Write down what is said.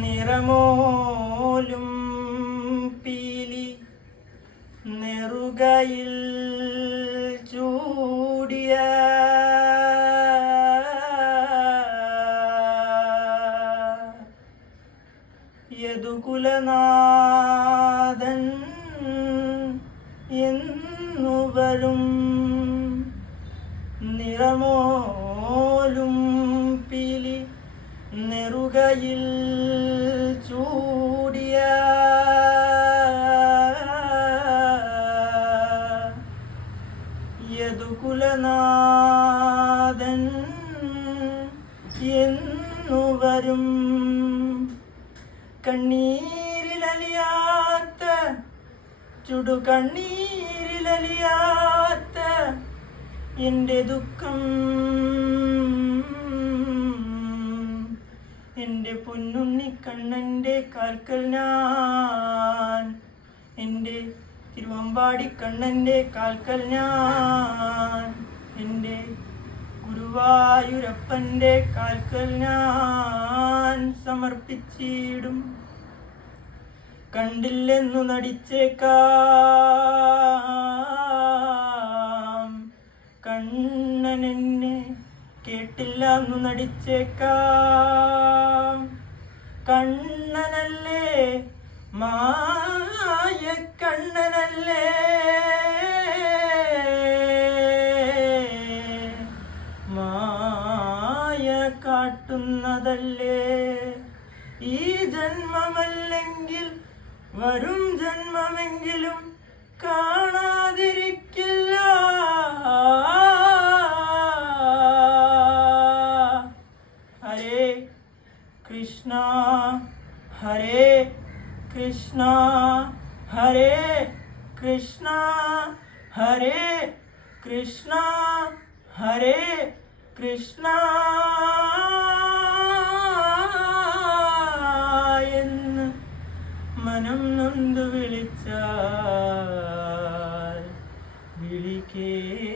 നിറമോലും പീലി നെറുകയിൽ ചൂടിയ യദുകുലനാഥൻ എന്നുവരും നിറമോലും പീലി നെറുകയിൽ എന്നുവരും കണ്ണീരിലലിയാത്ത ചുടു കണ്ണീരിലലിയാത്ത എന്റെ ദുഃഖം എന്റെ പൊന്നുണ്ണി കണ്ണന്റെ കാൽക്കൽ ഞാൻ എന്റെ തിരുവമ്പാടി കണ്ണന്റെ കാൽക്കൽ ഞാൻ. എന്റെ ഗുരുവായൂരപ്പന്റെ കാൽക്കൽ ഞാൻ സമർപ്പിച്ചിടും. കണ്ടില്ലെന്നു നടിച്ചേക്കാം. കണ്ണൻ എന്നെ കേട്ടില്ല എന്നു നടിച്ചേക്കാം. കണ്ണനല്ലേ മായ കണ്ണനല്ലേ? മായ കാട്ടുന്നതല്ലേ? ഈ ജന്മമല്ലെങ്കിൽ വരും ജന്മമെങ്കിലും കാണാതിരിക്കില്ല. ഹരേ കൃഷ്ണ ഹരേ കൃഷ്ണ. ഹരേ കൃഷ്ണ ഹരേ കൃഷ്ണ ഹരേ കൃഷ്ണ എന്ന് മനം നൊന്തു വിളിച്ചാൽ വിളി കേൾക്കില്ല